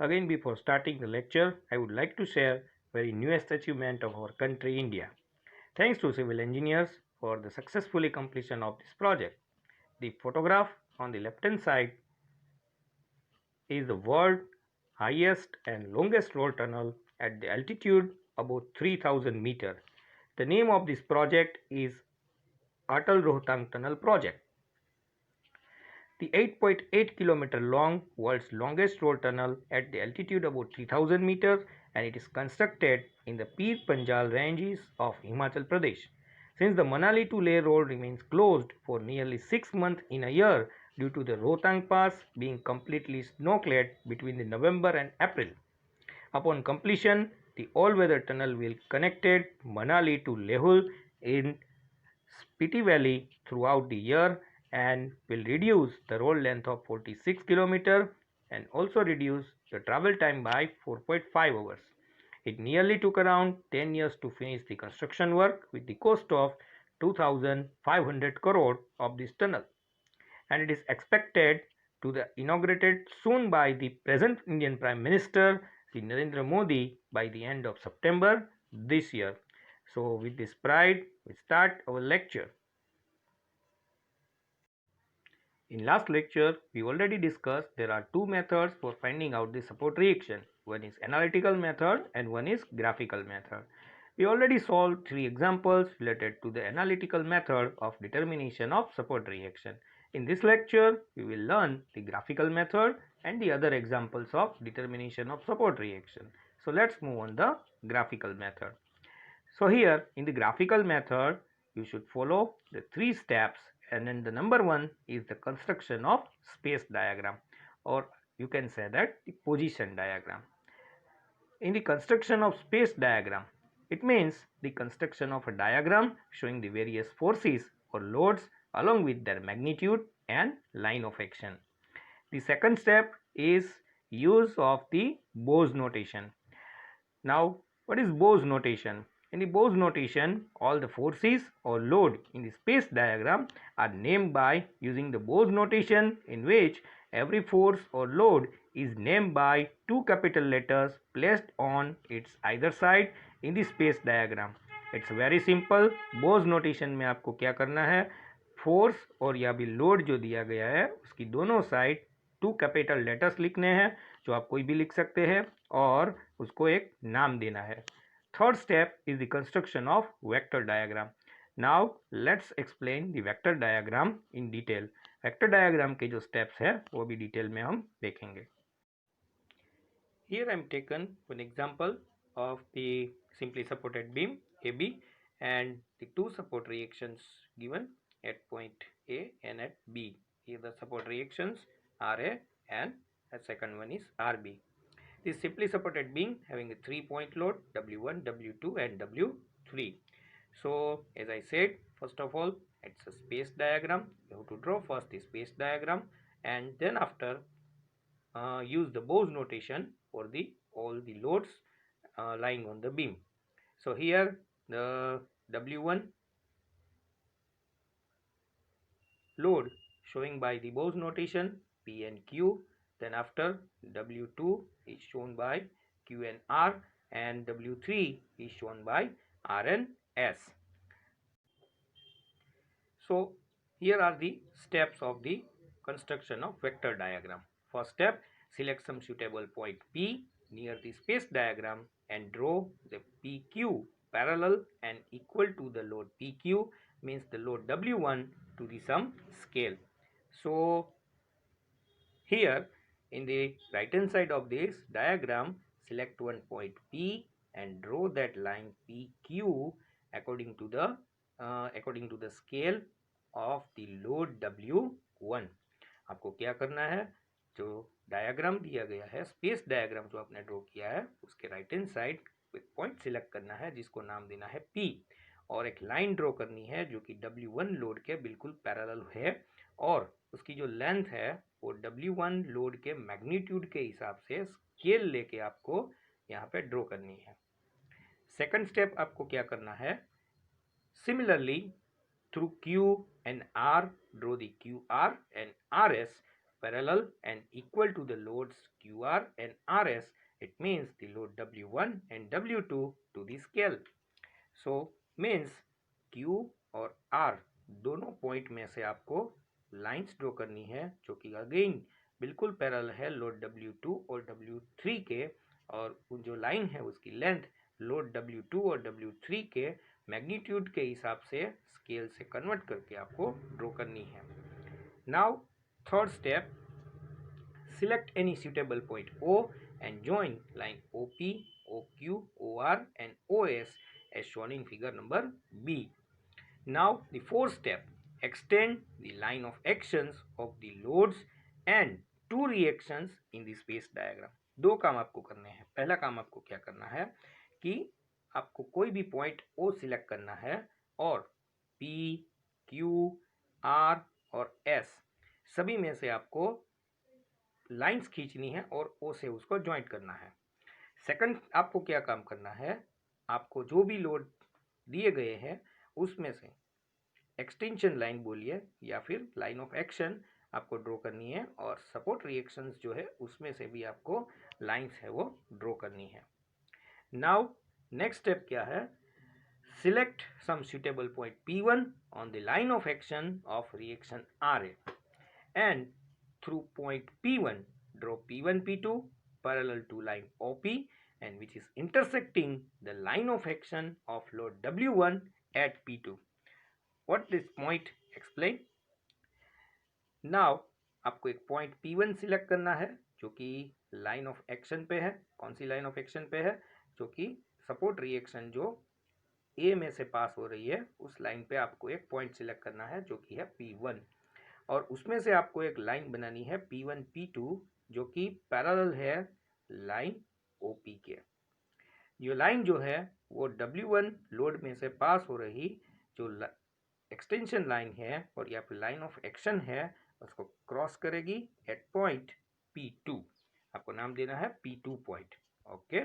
Again, before starting the lecture, I would like to share very newest achievement of our country India. Thanks to civil engineers for the successfully completion of this project. The photograph on the left hand side is the world highest and longest road tunnel at the altitude about 3000 meter. The name of this project is Atal Rohtang Tunnel Project. The 8.8 kilometer long world's longest road tunnel at the altitude about 3000 meters, and it is constructed in the Pir Panjal ranges of Himachal Pradesh. Since the Manali to Leh road remains closed for nearly 6 months in a year due to the Rohtang Pass being completely snow-clad between the November and April. Upon completion, the all-weather tunnel will connect Manali to Lehul in Spiti Valley throughout the year and will reduce the road length of 46 km and also reduce the travel time by 4.5 hours. It nearly took around 10 years to finish the construction work with the cost of 2500 crore of this tunnel, and it is expected to be inaugurated soon by the present Indian Prime Minister Sri Narendra Modi by the end of September this year. So with this pride, we start our lecture. In last lecture, we already discussed there are two methods for finding out the support reaction. One is analytical method and one is graphical method. We already solved three examples related to the analytical method of determination of support reaction. In this lecture, we will learn the graphical method and the other examples of determination of support reaction. So let's move on the graphical method. So here in the graphical method, you should follow the three steps, and then the number one is the construction of space diagram, or you can say that the position diagram. In the construction of space diagram, it means the construction of a diagram showing the various forces or loads along with their magnitude and line of action. The second step is use of the Bose notation. Now, what is Bose notation? In the Bose notation, all the forces or load in the space diagram are named by using the Bose notation, in which every force or load is named by two capital letters placed on its either side in the space diagram. It's very simple. Bose notation में आपको क्या करना है, force और या भी load जो दिया गया है उसकी दोनों साइड टू कैपिटल लेटर्स लिखने हैं, जो आप कोई भी लिख सकते हैं, और उसको एक नाम देना है. Third step is the construction of vector diagram. Now let's explain the vector diagram in detail. Vector diagram के जो स्टेप्स है वो भी डिटेल में हम देखेंगे. Here I am taken one example of the simply supported beam AB and the two support reactions given at point A and at B. Here the support reactions RA and the second one is RB. This simply supported beam having a 3-point load W1, W2 and W3. So as I said, first of all it's a space diagram. You have to draw first the space diagram and then after use the Bose notation for the all the loads lying on the beam. So here the W1 load showing by the Bose notation P and Q, then after W2 is shown by Q and R, and W3 is shown by R and S. So here are the steps of the construction of vector diagram. First step, select some suitable point P near the space diagram and draw the PQ parallel and equal to the load PQ, means the load W1 to the some scale. So here in the right hand side of this diagram, select one point P and draw that line PQ according to the scale of the load W1. आपको क्या करना है, जो diagram दिया गया है, space diagram जो आपने ड्रॉ किया है, उसके राइट हैंड साइड एक पॉइंट सिलेक्ट करना है जिसको नाम देना है P, और एक लाइन ड्रॉ करनी है जो कि W1 लोड के बिल्कुल पैरेलल है, और उसकी जो लेंथ है वो W1 लोड के मैग्नीट्यूड के हिसाब से स्केल लेके आपको यहाँ पे ड्रॉ करनी है. सेकंड स्टेप आपको क्या करना है, similarly through Q and R, draw the QR and RS parallel and equal to the loads QR and RS, it means the load W1 and W2 to the scale. So means Q और R दोनों point में से आपको lines draw करनी है जो कि again बिल्कुल पैरेलल है लोड W2 और W3 के, और जो लाइन है उसकी लेंथ लोड W2 और W3 के मैग्नीट्यूड के हिसाब से स्केल से कन्वर्ट करके आपको ड्रॉ करनी है. Now third step, select any suitable point O and join line OP, OQ, OR and OS as shown in figure number B. Now the fourth step, extend the line of actions of the loads and two reactions in the space diagram. दो काम आपको करने हैं. पहला काम आपको क्या करना है कि आपको कोई भी पॉइंट O सिलेक्ट करना है और P, Q, R और S सभी में से आपको लाइंस खींचनी है और O से उसको ज्वाइंट करना है. सेकंड आपको क्या काम करना है, आपको जो भी लोड दिए गए हैं उसमें से एक्सटेंशन लाइन बोलिए या फिर लाइन ऑफ एक्शन आपको ड्रॉ करनी है, और सपोर्ट रिएक्शंस जो है उसमें से भी आपको लाइंस है वो ड्रॉ करनी है. नाउ नेक्स्ट स्टेप क्या है, select some suitable point P1 on the line of action of reaction RA and through point P1 draw P1 P2 parallel to line OP and which is intersecting the line of action of load W1 at P2. What this point explain? Now आपको एक point P1 select करना है जो कि line of action पे है. कौन सी line of action पे है? जो कि सपोर्ट रिएक्शन जो A में से पास हो रही है उस लाइन पे आपको एक पॉइंट सिलेक्ट करना है जो कि है P1, और उसमें से आपको एक लाइन बनानी है P1 P2 जो कि पैरेलल है लाइन OP के. ये लाइन जो है वो W1 लोड में से पास हो रही जो एक्सटेंशन लाइन है और या फिर लाइन ऑफ एक्शन है उसको क्रॉस करेगी एट पॉइंट P2. आपको नाम देना है P2 point. Okay,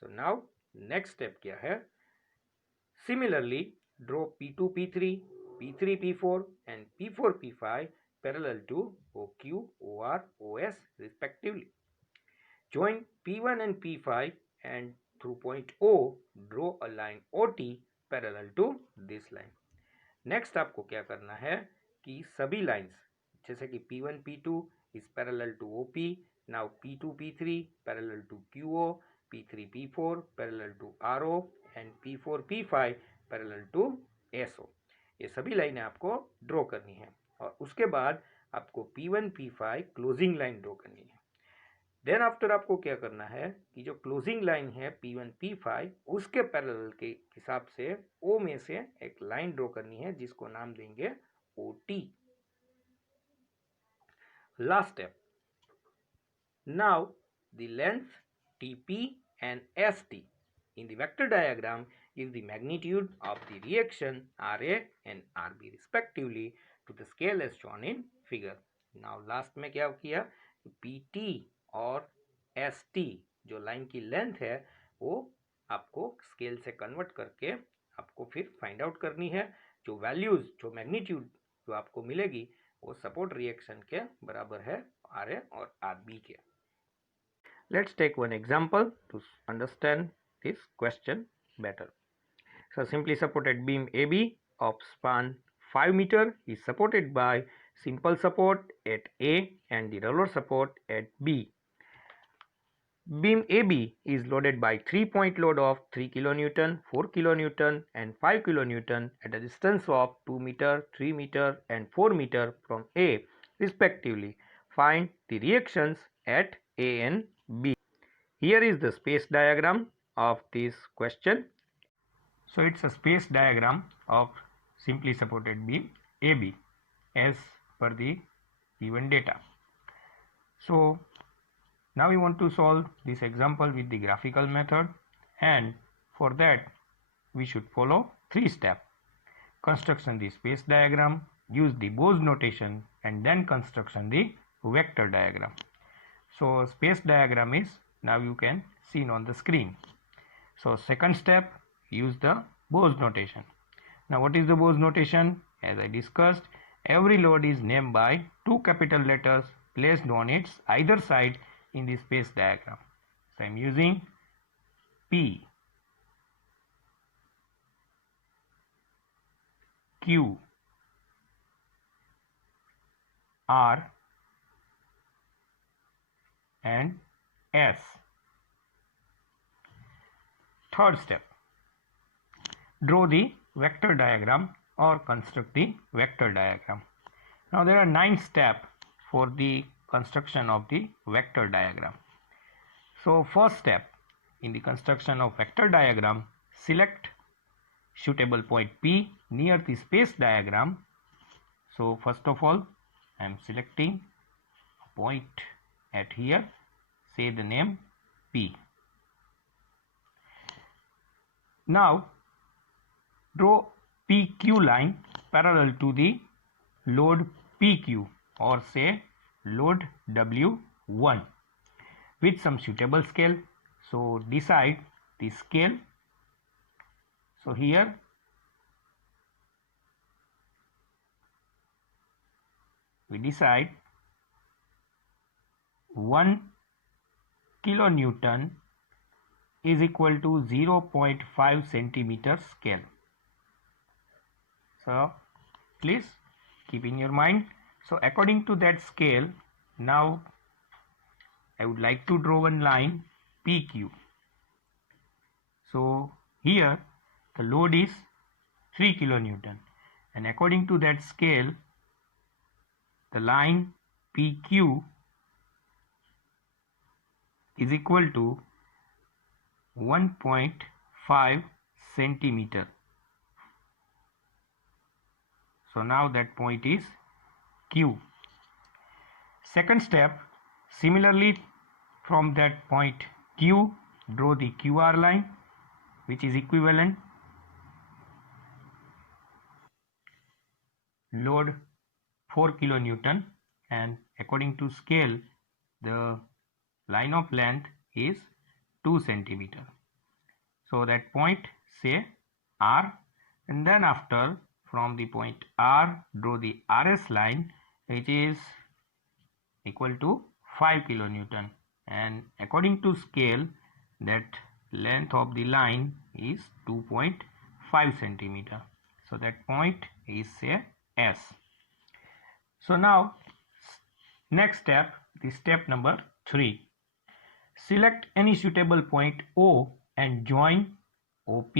so now next step क्या है, similarly draw P2 P3, P3 P4 and P4 P5 parallel to OQ, OR, OS respectively. Join P1 and P5 and through point O draw a line OT parallel to this line. Next आपको क्या करना है कि सभी lines जैसे कि P1 P2 is parallel to OP, now P2 P3 parallel to QO, P3 P4 parallel to RO and P4 P5 parallel to SO. ये सभी लाइनें आपको ड्रॉ करनी है और उसके बाद आपको P1 P5 closing line draw करनी है. देन आफ्टर आपको क्या करना है कि जो क्लोजिंग लाइन है P1 P5 उसके पैरेलल के हिसाब से O में से एक लाइन ड्रॉ करनी है जिसको नाम देंगे OT. Last step, now the length TP and ST in the vector diagram is the magnitude of the reaction RA and RB respectively to the scale as shown in figure. Now last में क्या किया, PT और ST जो line की length है वो आपको scale से कन्वर्ट करके आपको फिर फाइंड आउट करनी है. जो वैल्यूज जो मैग्नीट्यूड जो आपको मिलेगी वो सपोर्ट रिएक्शन के बराबर है RA और RB के. Let's take one example to understand this question better. So simply supported beam AB of span 5 meter is supported by simple support at A and the roller support at B. Beam AB is loaded by 3-point load of 3 kN, 4 kN and 5 kN at a distance of 2 meter, 3 meter and 4 meter from A respectively. Find the reactions at A and B. Here is the space diagram of this question. So it's a space diagram of simply supported beam AB as per the given data. So now we want to solve this example with the graphical method, and for that we should follow 3 steps. Construction the space diagram, use the MOS notation and then construction the vector diagram. So space diagram is now you can see on the screen. So second step, use the MOS notation. Now what is the MOS notation? As I discussed, every load is named by 2 capital letters placed on its either side in the space diagram. So I am using P, Q, R and S. Third step, draw the vector diagram or construct the vector diagram. Now there are 9 steps for the construction of the vector diagram. So first step, in the construction of vector diagram, select suitable point P near the space diagram. So first of all, I am selecting a point at here, say the name P. Now draw PQ line parallel to the load PQ, or say load W1, with some suitable scale. So decide the scale. So here we decide 1 kilonewton is equal to 0.5 centimeter scale. So please keep in your mind. So according to that scale, now I would like to draw one line PQ. So here the load is 3 kilonewton, and according to that scale, the line PQ is equal to 1.5 centimeter. So now that point is Q. Second step, similarly from that point Q, draw the QR line, which is equivalent load 4 kilonewton, and according to scale the line of length is 2 centimeter. So that point say R, and then after from the point R draw the RS line, which is equal to 5 kilonewton, and according to scale that length of the line is 2.5 centimeter. So that point is say S. So now next step, the step number 3. Select any suitable point O and join OP,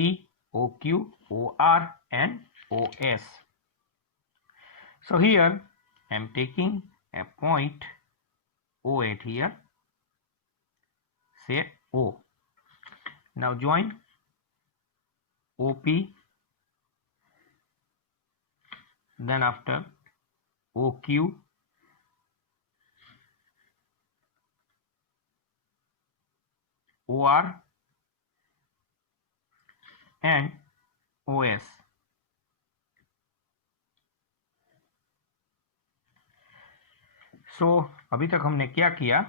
OQ, OR and OS. So here I am taking a point O at here, say O. Now join OP, then after OQ, OR and OS. सो अभी तक हमने क्या किया,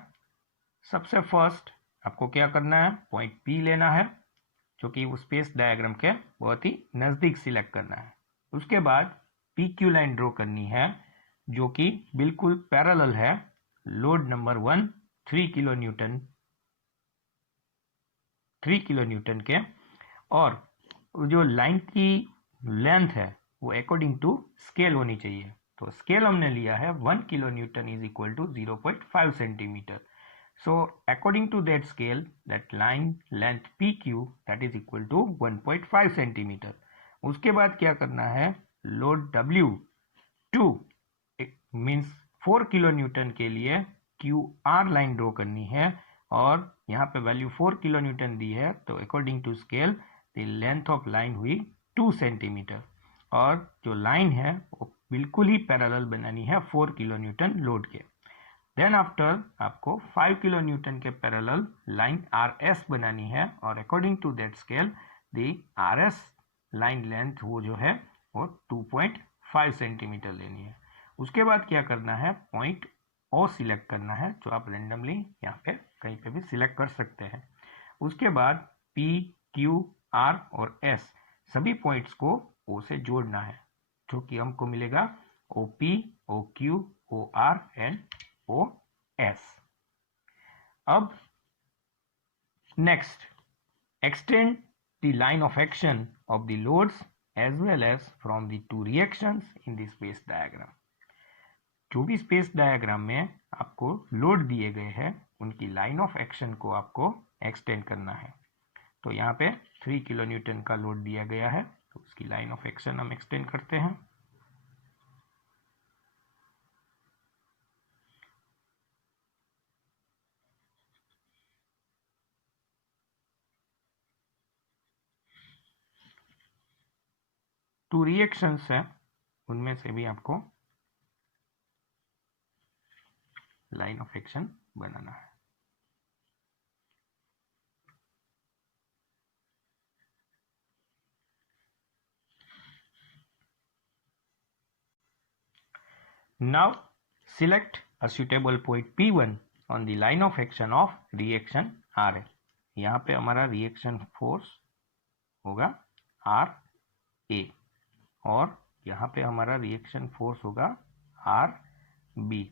सबसे first आपको क्या करना है, पॉइंट P लेना है जो कि उस स्पेस डायग्राम के बहुत ही नज़दीक सिलेक्ट करना है। उसके बाद PQ लाइन ड्रॉ करनी है जो कि बिल्कुल पैरेलल है लोड नंबर 1 3 किलो न्यूटन के, और जो लाइन की लेंथ है वो अकॉर्डिंग टू स्केल होनी चाहिए। तो स्केल हमने लिया है 1 kilo newton is equal to 0.5 centimetre. So according to that scale that line length PQ that is equal to 1.5 centimetre. उसके बाद क्या करना है, load W2 means 4 kilo newton के लिए QR लाइन ड्रॉ करनी है, और यहाँ पे वैल्यू 4 किलो न्यूटन दी है, तो according to scale the length of line हुई 2 सेंटीमीटर, और जो लाइन है वो बिल्कुल ही पैरेलल बनानी है 4 किलो न्यूटन लोड के। देन आफ्टर आपको 5 किलो न्यूटन के पैरेलल लाइन RS बनानी है, और according to that scale the RS line length वो जो है वो 2.5 सेंटीमीटर लेनी है। उसके बाद क्या करना है, पॉइंट O सिलेक्ट करना है, जो आप रेंडमली यहाँ पे कहीं पे भी सिलेक्ट कर सकते हैं। उसके बाद P, Q, R और S सभी पॉइंट्स को O से जोड़ना है, जो कि हमको मिलेगा OP, OQ, OR and MOS. अब next, extend the line of action of the loads as well as from the two reactions in the space diagram. जो भी स्पेस डायग्राम में आपको लोड दिए गए हैं उनकी लाइन ऑफ एक्शन को आपको एक्सटेंड करना है. तो यहाँ पे 3 किलो न्यूटन का लोड दिया गया है तो उसकी लाइन ऑफ एक्शन हम एक्सटेंड करते हैं. टू रिएक्शंस है उनमें से भी आपको लाइन ऑफ एक्शन बनाना है. Now select a suitable point P1 on the line of action of reaction RA. यहाँ पे हमारा रिएक्शन फोर्स होगा RA और यहाँ पे हमारा रिएक्शन फोर्स होगा RB.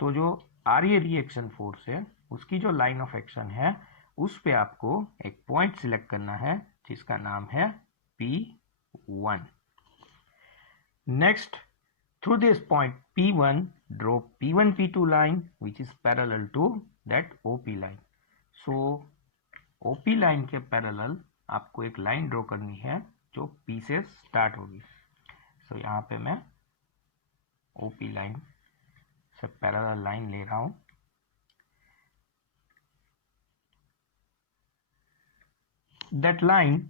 तो जो RA रिएक्शन फोर्स है उसकी जो लाइन ऑफ एक्शन है उस पे आपको एक पॉइंट सिलेक्ट करना है जिसका नाम है P1. Next, through this point P1 draw P1 P2 line which is parallel to that OP line. So OP line के पैरेलल आपको एक लाइन ड्रॉ करनी है जो P से स्टार्ट होगी. So यहाँ पे मैं OP लाइन से पैरेलल लाइन ले रहा हूँ. That line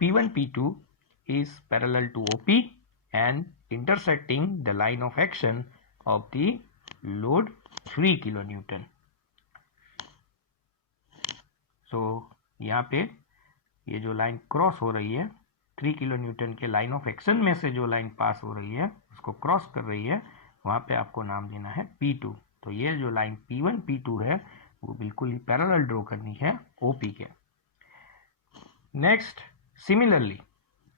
P1 P2 is parallel to OP and intersecting the line of action of the load 3 kilonewton. So यहाँ पे ये जो लाइन क्रॉस हो रही है 3 किलोन्यूटन के लाइन ऑफ एक्शन में से जो लाइन पास हो रही है उसको क्रॉस कर रही है वहाँ पे आपको नाम देना है P2. तो ये जो लाइन P1 P2 है वो बिल्कुल ही पैरेलल ड्रॉ करनी है OP के. नेक्स्ट सिमिलरली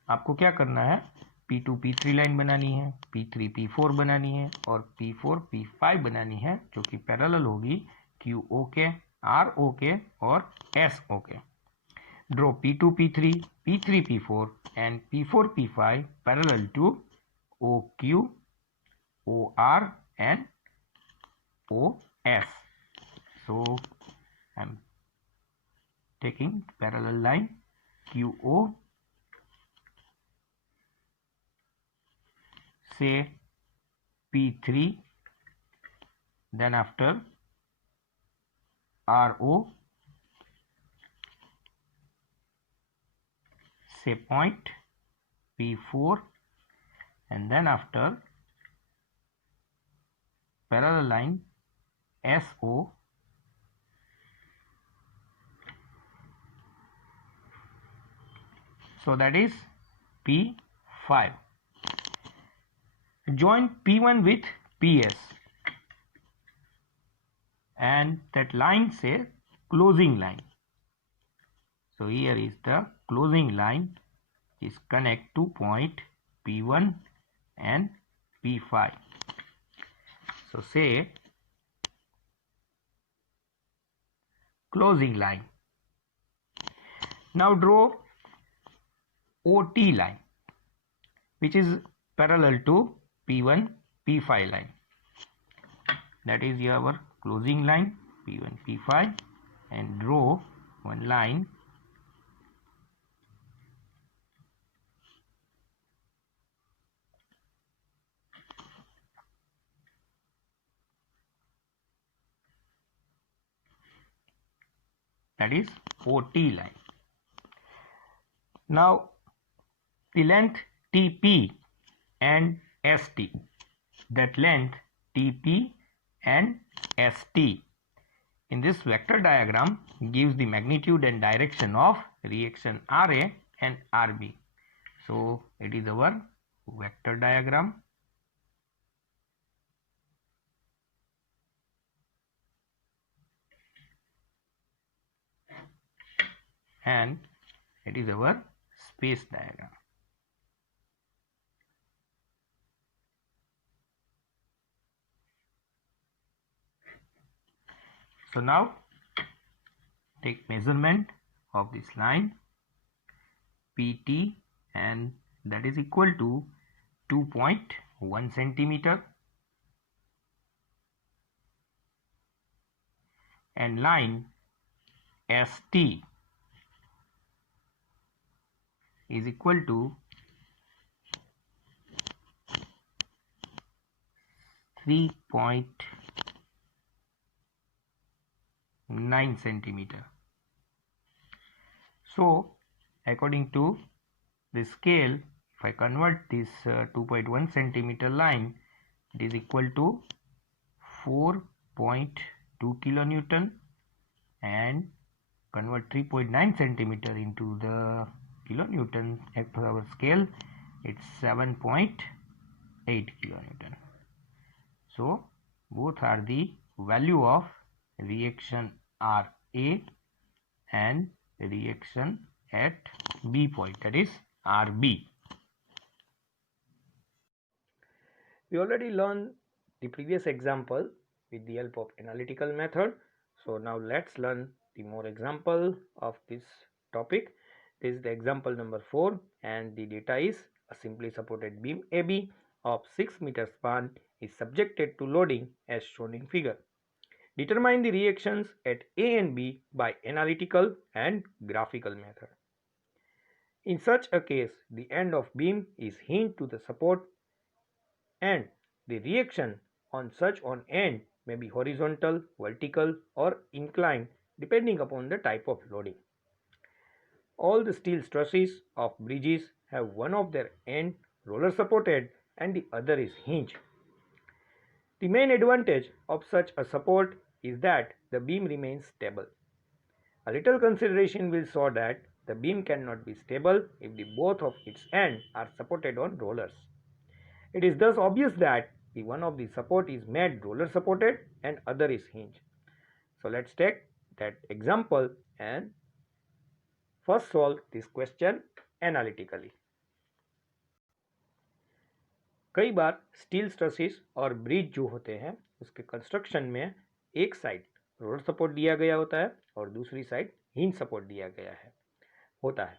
आपको क्या करना है P2 P3 लाइन बनानी है, P3 P4 बनानी है और P4 P5 बनानी है जो कि पैरेलल होगी QOK, ROK और SOK. Draw P2 P3, P3 P4 and P4 P5 parallel to OQ, OR and OS. So I'm taking parallel line QO, say P3, then after RO, say point P4 and then after parallel line SO, so that is P5. Join P1 with PS and that line say closing line. So here is the closing line is connect to point P1 and P5. So say closing line. Now draw OT line which is parallel to P1 P5 line. That is our closing line P1 P5 and draw one line that is OT line. Now the length TP and ST, that length TP and ST in this vector diagram gives the magnitude and direction of reaction RA and RB. So it is our vector diagram. And it is our space diagram. So now take measurement of this line PT, and that is equal to 2.1 centimeter, and line ST is equal to 3.9 centimeter. So according to the scale, if I convert this 2.1 centimeter line, it is equal to 4.2 kilonewton, and convert 3.9 centimeter into the kilonewton at our scale, it's 7.8 kilonewton. So both are the value of reaction RA and reaction at B point, that is RB. We already learned the previous example with the help of analytical method. So now let's learn the more example of this topic. This is the example number 4, and the data is a simply supported beam AB of 6 meter span is subjected to loading as shown in figure. Determine the reactions at A and B by analytical and graphical method. In such a case, the end of beam is hinged to the support, and the reaction on such an end may be horizontal, vertical, or inclined depending upon the type of loading. All the steel trusses of bridges have one of their end roller supported and the other is hinged. The main advantage of such a support is that the beam remains stable. A little consideration will show that the beam cannot be stable if the both of its ends are supported on rollers. It is thus obvious that the one of the support is made roller supported and other is hinged. So let's take that example and first solve this question analytically. कई बार steel स्ट्रसेस और bridge जो होते हैं उसके construction में एक side roller support दिया गया होता है और दूसरी साइड हिंज सपोर्ट दिया गया होता है।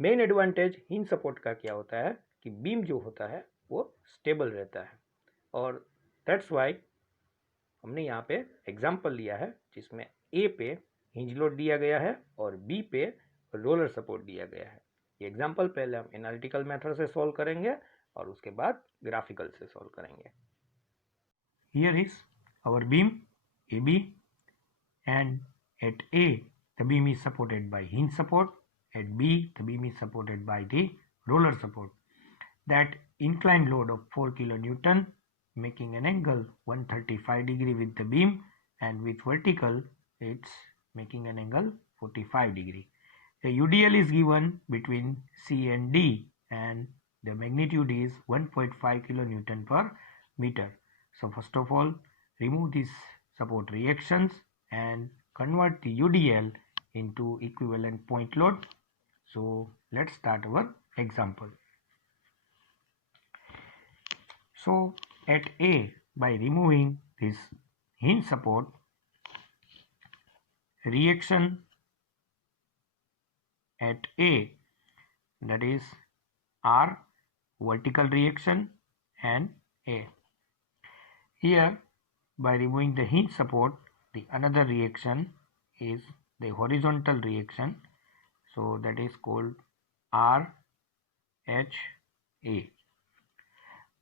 मेन एडवांटेज हिंज सपोर्ट का क्या होता है कि बीम जो होता है वो स्टेबल रहता है, और दैट्स वाई हमने यहाँ पे एग्जांपल लिया है जिसमें ए पे हिंज लोड दिया गया है और बी पे रोलर सपोर्ट दिया गया है। ये एग्जांपल पहले हम एनालिटिकल मेथड से सॉल्व करेंगे और उसके बाद ग्राफिकल से सॉल्व करेंगे। Here is our beam AB, and at A the beam is supported by hinge support, at B the beam is supported by the roller support. That inclined load of 4 kilonewton making an angle 135 degree with the beam, and with vertical it's making an angle 45 degree. The UDL is given between C and D, and the magnitude is 1.5 kilonewton per meter. So first of all, remove these support reactions and convert the UDL into equivalent point load. So let's start our example. So at A, by removing this hinge support, reaction at A, that is R, vertical reaction, and A. Here by removing the hinge support, the another reaction is the horizontal reaction, so that is called RHA.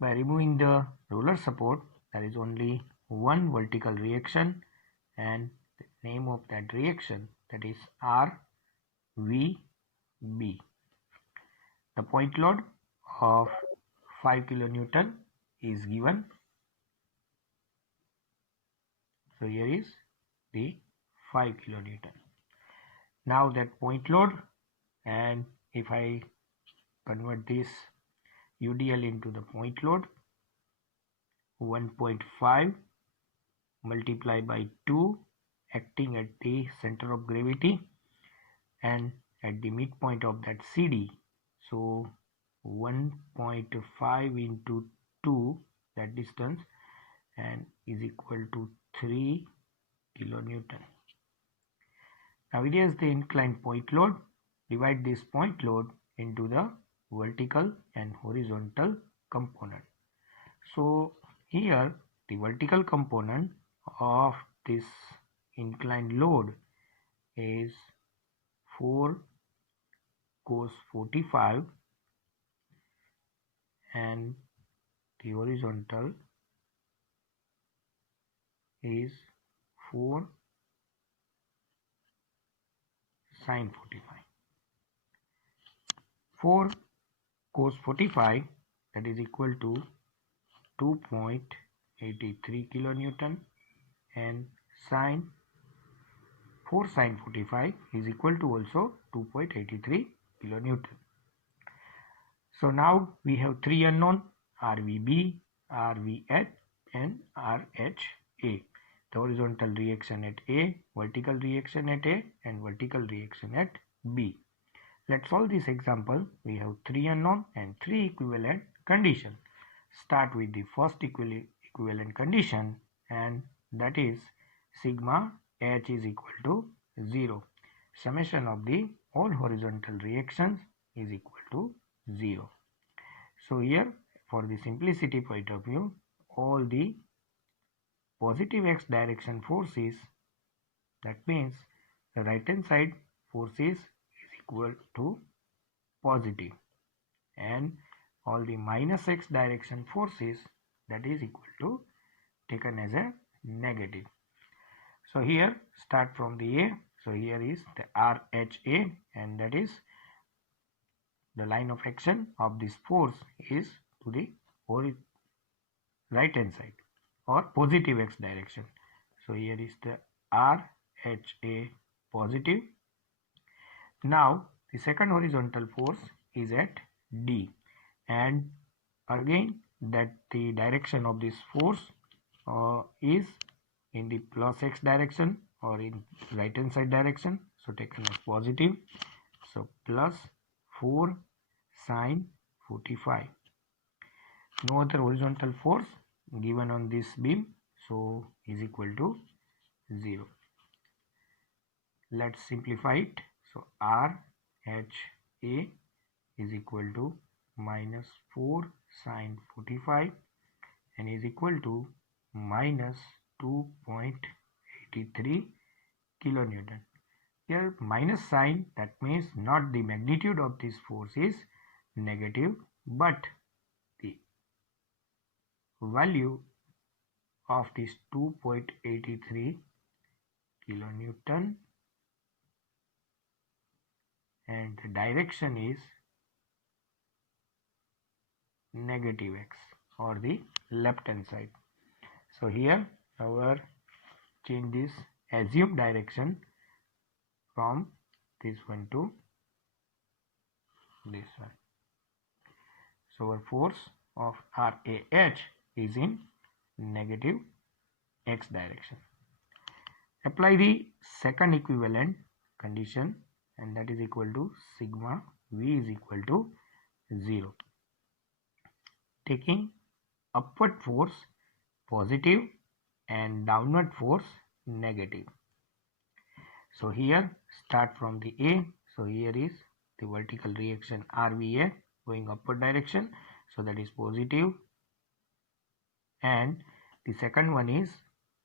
By removing the roller support, there is only one vertical reaction, and the name of that reaction, that is RVB. The point load of 5 kilonewton is given. So here is the 5 kilonewton. Now that point load, and if I convert this UDL into the point load, 1.5 multiplied by 2 acting at the center of gravity and at the midpoint of that CD. So 1.5 into 2, that distance, and is equal to 3 kilonewton. Now it is the inclined point load. Divide this point load into the vertical and horizontal component. So here the vertical component of this inclined load is 4 cos 45 and the horizontal is 4 sin 45. 4 cos 45, that is equal to 2.83 kilonewton, and 4 sin 45 is equal to also 2.83 kilonewton. So now we have three unknown, RVB, RVH and RHA. The horizontal reaction at A, vertical reaction at A and vertical reaction at B. Let's solve this example. We have three unknown and three equivalent conditions. Start with the first equivalent condition, and that is sigma H is equal to 0. Summation of the all horizontal reactions is equal to 0. So here, for the simplicity point of view, all the positive x direction forces, that means the right hand side forces is equal to positive, and all the minus x direction forces, that is equal to taken as a negative. So here start from the A. So here is the RHA, and that is the line of action of this force is to the right hand side or positive x direction. So here is the RHA positive. Now the second horizontal force is at D, and again that the direction of this force is in the plus x direction or in right hand side direction, so taken as positive. So plus 4 sin 45. No other horizontal force given on this beam, so is equal to 0. Let's simplify it. So RHA is equal to minus 4 sin 45 and is equal to minus 2.83 kilonewton. Here minus sign, that means not the magnitude of this force is negative, but the value of this 2.83 kilonewton, and the direction is negative x or the left hand side. So here our change this assumed direction from this one to this one. So our force of RAH is in negative x direction. Apply the second equivalent condition, and that is equal to sigma V is equal to 0. Taking upward force positive and downward force negative. So here start from the A. So here is the vertical reaction RVA going upward direction, so that is positive, and the second one is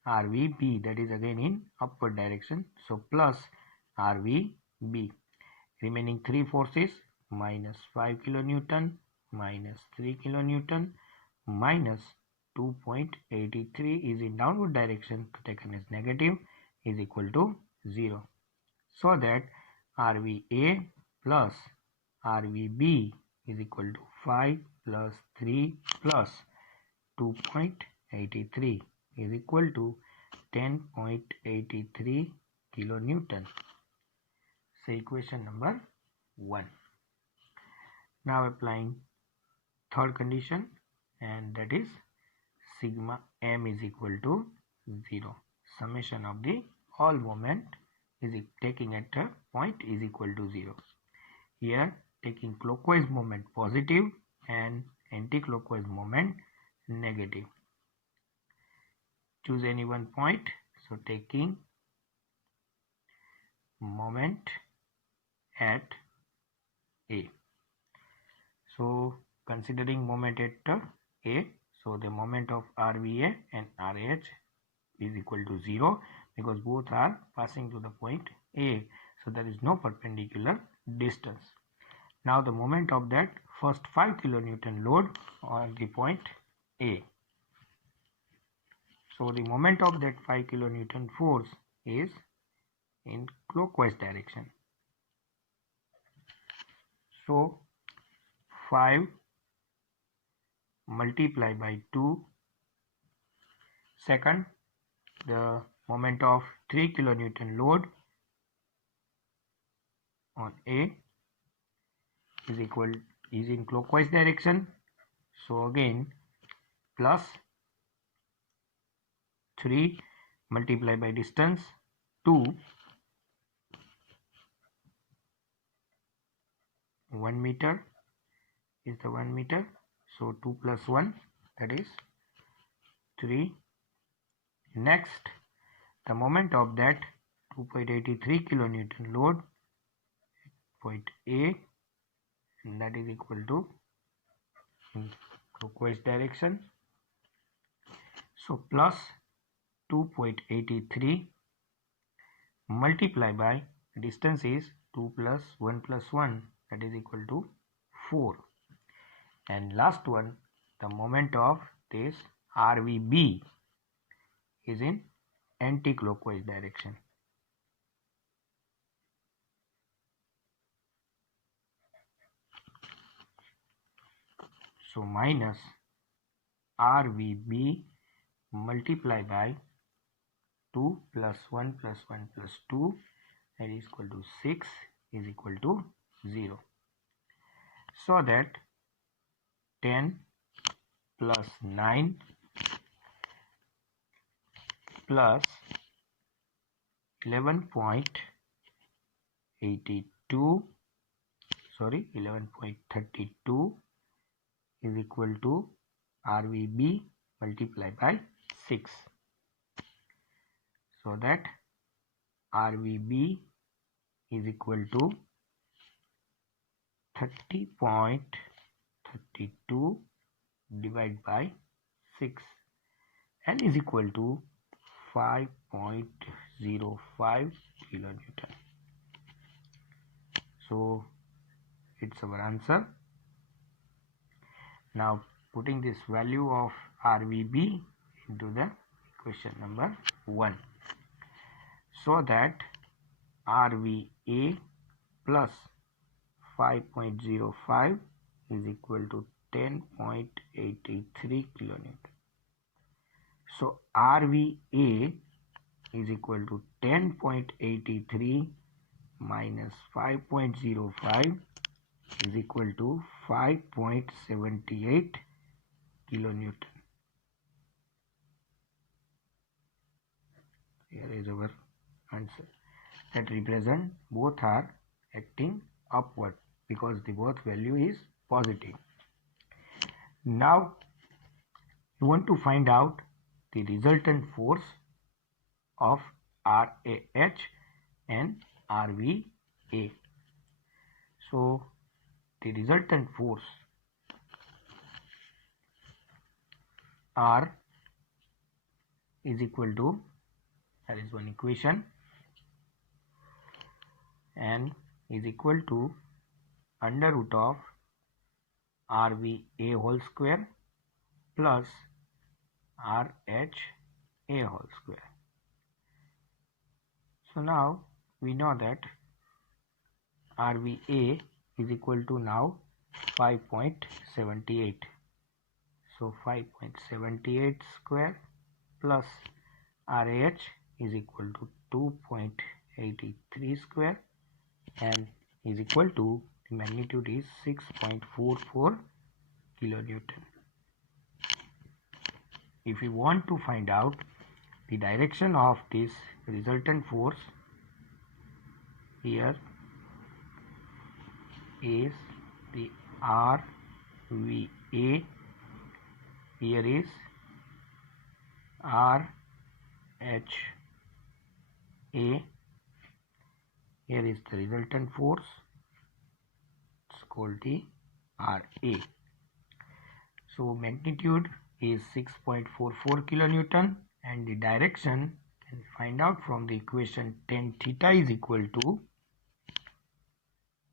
RVB, that is again in upward direction, so plus RVB. Remaining three forces, minus 5 kilonewton, minus 3 kilonewton, minus 2.83 is in downward direction, taken as negative, is equal to 0. So that RVA plus RVB is equal to 5 plus 3 plus 2.83 is equal to 10.83 kilonewton. So equation number 1. Now applying third condition, and that is sigma m is equal to 0. Summation of the all moment is taking at a point is equal to 0. Here taking clockwise moment positive and anti-clockwise moment negative. Choose any one point. So taking moment at A. So considering moment at A, so the moment of RVA and RH is equal to 0 because both are passing to the point A. So there is no perpendicular distance. Now the moment of that first 5 kilonewton load on the point A. So the moment of that 5 kilonewton force is in clockwise direction. So 5 multiplied by 2. Second, the moment of 3 kilonewton load on A is in clockwise direction. So again plus 3 multiplied by distance 2, 1 meter is the 1 meter. So 2 plus 1, that is 3. Next, the moment of that 2.83 kilonewton load point A, and that is equal to in clockwise direction. So plus 2.83 multiplied by distance is 2 plus 1 plus 1, that is equal to 4. And last one, the moment of this RVB is in anti-clockwise direction. So minus RVB multiplied by 2 plus 1 plus 1 plus 2, that is equal to 6 is equal to 0. So that 10 plus 9 plus 11.32 is equal to RVB multiplied by 6. So that RVB is equal to 30.32 divided by 6 and is equal to 5.05 kilonewton. So it's our answer. Now putting this value of RVB into the question number 1. So that RVA plus 5.05 is equal to 10.83 kilonewton. So RVA is equal to 10.83 minus 5.05 is equal to 5.78 kilonewton. Here is our answer. That represent both are acting upward because the both value is positive. Now you want to find out the resultant force of RAH and RVA. So the resultant force R is equal to, that is one equation, and is equal to under root of RVA whole square plus RHA whole square. So now we know that RVA is equal to now 5.78. So 5.78 square plus RH is equal to 2.83 square and is equal to, the magnitude is 6.44 kilonewton. If we want to find out the direction of this resultant force, here is the RVA, here is RH A. Here is the resultant force. It's called the RA. So magnitude is 6.44 kilonewton, and the direction can find out from the equation tan theta is equal to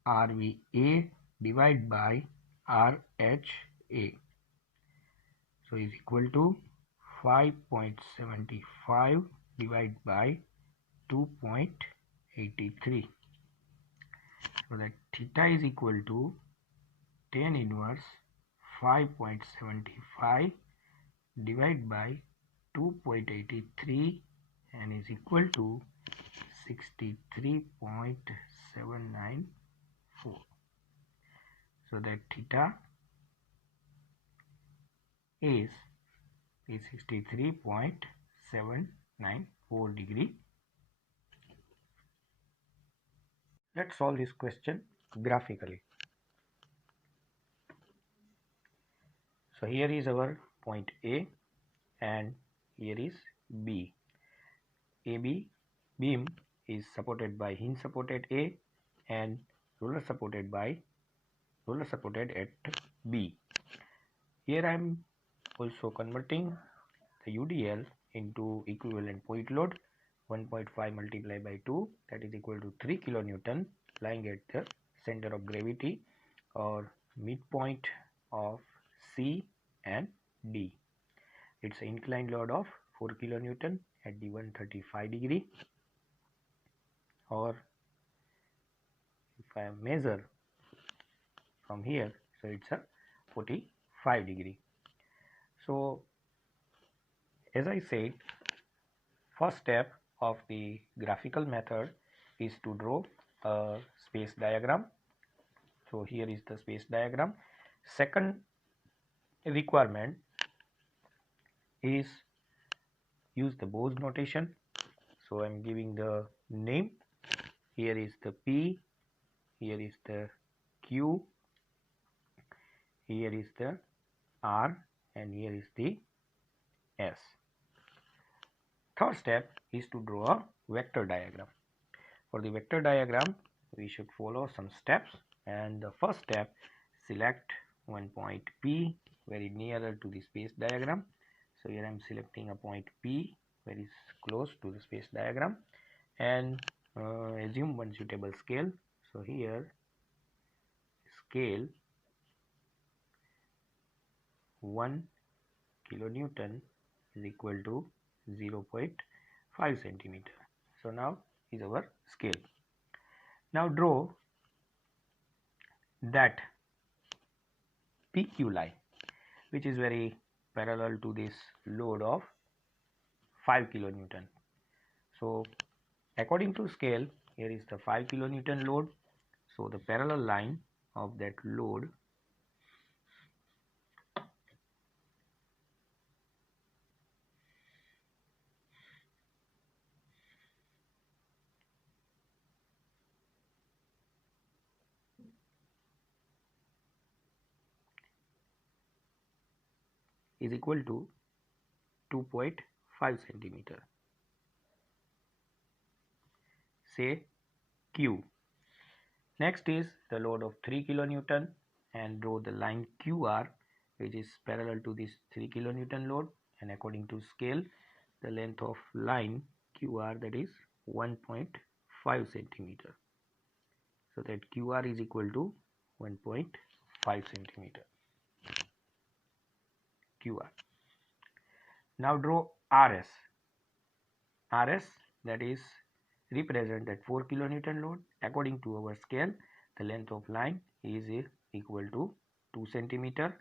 RVA divided by RHA. So is equal to 5.75 divided by 2.83. So that theta is equal to tan inverse 5.75 divided by 2.83 and is equal to 63.794. So that theta is 63.794 degree. Let's solve this question graphically. So here is our point A and here is B. AB beam is supported by hinge supported A and roller supported at B. Here I am also converting the UDL into equivalent point load. 1.5 multiplied by 2, that is equal to 3 kilonewton, lying at the center of gravity or midpoint of C and D. It's an inclined load of 4 kilonewton at the 135 degree, or if I measure from here, so it's a 45 degree. So as I said, first step of the graphical method is to draw a space diagram. So here is the space diagram. Second requirement is use the Bose notation. So I am giving the name. Here is the P, here is the Q, here is the R, and here is the S. Third step is to draw a vector diagram. For the vector diagram, we should follow some steps, and the first step, select one point P very nearer to the space diagram. So here I am selecting a point P very close to the space diagram, and assume one suitable scale. So here scale 1 kilonewton is equal to 0.5 centimeter. So now is our scale. Now draw that PQ line, which is very parallel to this load of 5 kilonewton. So according to scale, here is the 5 kilonewton load. So the parallel line of that load is equal to 2.5 centimeter. Say Q. Next is the load of 3 kilonewton, and draw the line QR, which is parallel to this 3 kilonewton load, and according to scale, the length of line QR, that is 1.5 centimeter. So that QR is equal to 1.5 centimeter. QR. Now draw RS. RS, that is represent at 4 kilonewton load. According to our scale, the length of line is equal to 2 centimeter,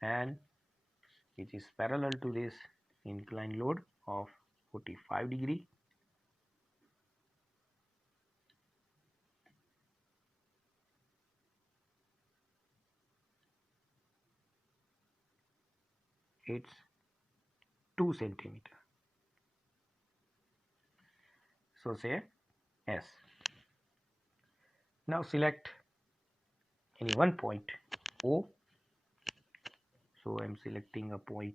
and which is parallel to this inclined load of 45 degree. It's 2 centimeter. So say S. Now select any one point O. So I am selecting a point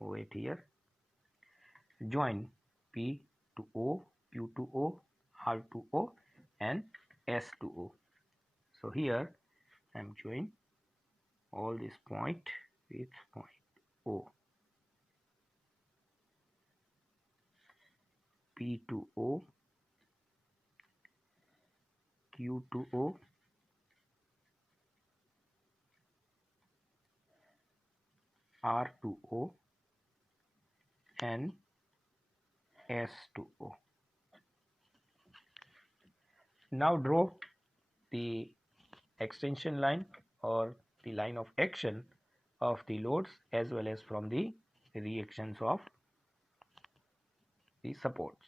O at here. Join P to O, Q2O, R2O and S2O. So here I am showing all this point with point O. P2O, Q2O, R2O and S2O. Now draw the extension line or the line of action of the loads as well as from the reactions of the supports.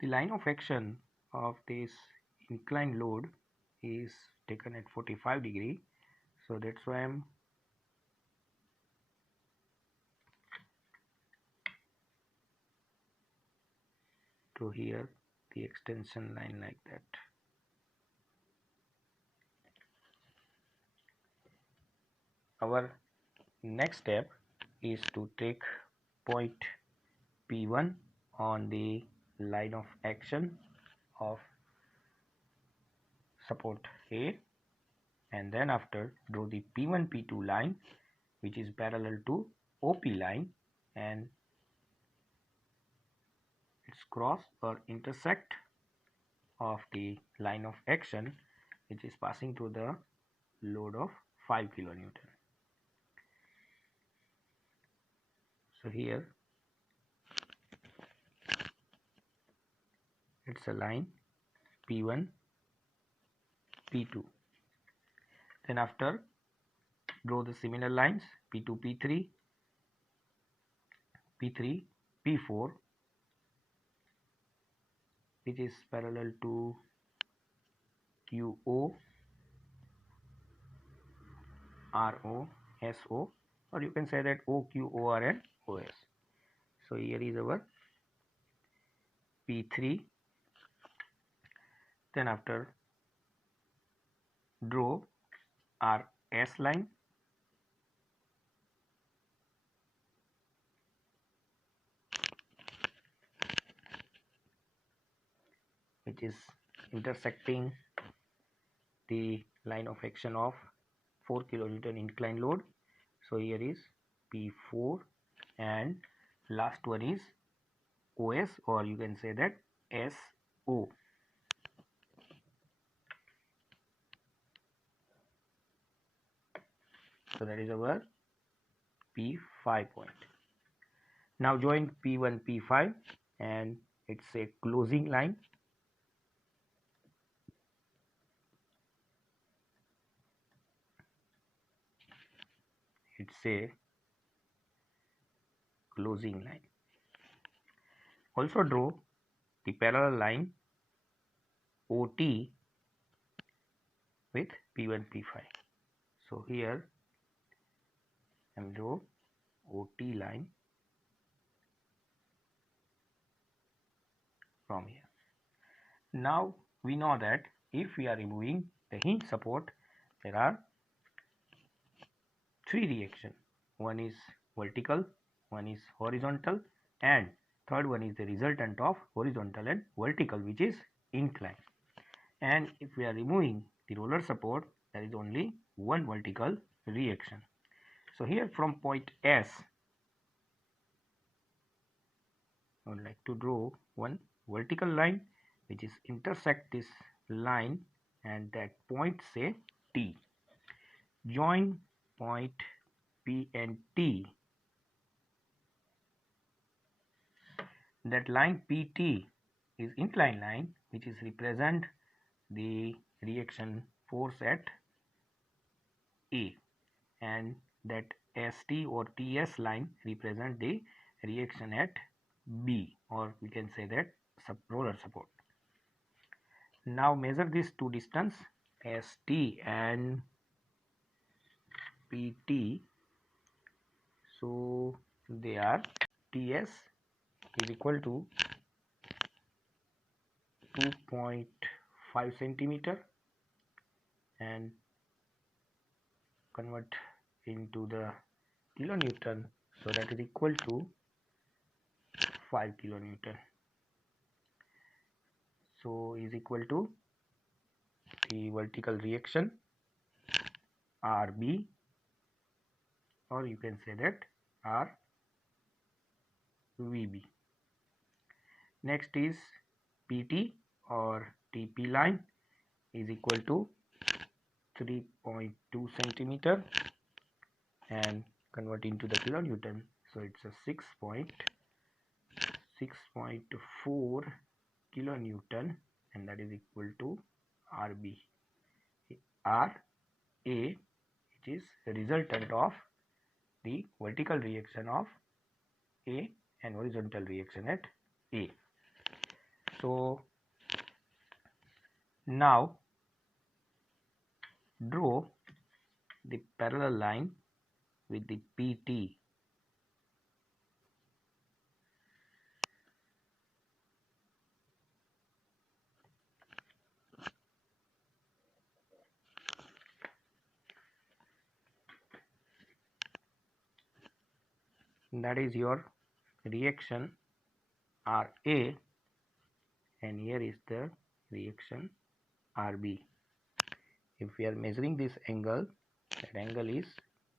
The line of action of this inclined load is taken at 45 degree, so that's why I'm to here the extension line like that. Our next step is to take point P1 on the line of action of support A, and then after draw the P1 P2 line which is parallel to OP line and its cross or intersect of the line of action which is passing through the load of 5 kilonewton. So here it's a line P1 P2. Then after draw the similar lines P2 P3, P3 P4 which is parallel to QO, RO, SO, or you can say that OQ, OR and OS. So here is our P3. Then after draw RS line which is intersecting the line of action of 4 kilonewton inclined load. So here is P4 and last one is OS, or you can say that SO. So that is our P5 point. Now join P1 P5 and it's a closing line. It's a closing line. Also draw the parallel line OT with P1 P5. So here I am draw OT line from here. Now we know that if we are removing the hinge support, there are three reactions. One is vertical, one is horizontal, and third one is the resultant of horizontal and vertical, which is incline. And if we are removing the roller support, there is only one vertical reaction. So here from point S, I would like to draw one vertical line which is intersect this line, and that point say T. Join point P and T. That line PT is inclined line which is represent the reaction force at A, and that ST or TS line represent the reaction at B, or we can say that roller support. Now measure these two distance ST and PT. So they are TS is equal to 2.5 centimeter and convert into the kilonewton, so that is equal to 5 kilonewton. So is equal to the vertical reaction RB, or you can say that RVB. Next is PT or TP line is equal to 3.2 centimeter and convert into the kilonewton, so it's a 6.4 kilonewton, and that is equal to RB. RA, which is the resultant of the vertical reaction of A and horizontal reaction at A. So now draw the parallel line with the PT. That is your reaction RA, and here is the reaction RB. If we are measuring this angle, that angle is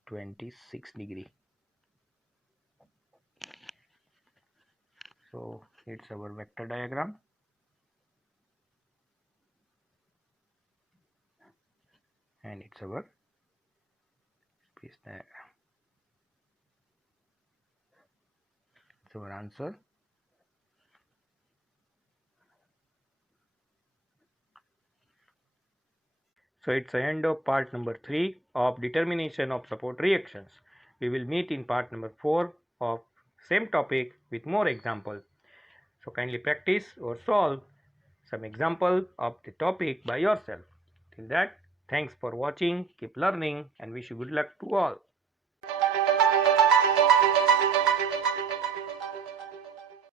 26 degree. So it's our vector diagram, and it's our space diagram. It's our answer. So it's the end of part number 3 of determination of support reactions. We will meet in part number 4 of same topic with more example. So kindly practice or solve some example of the topic by yourself. Till that, thanks for watching, keep learning, and wish you good luck to all.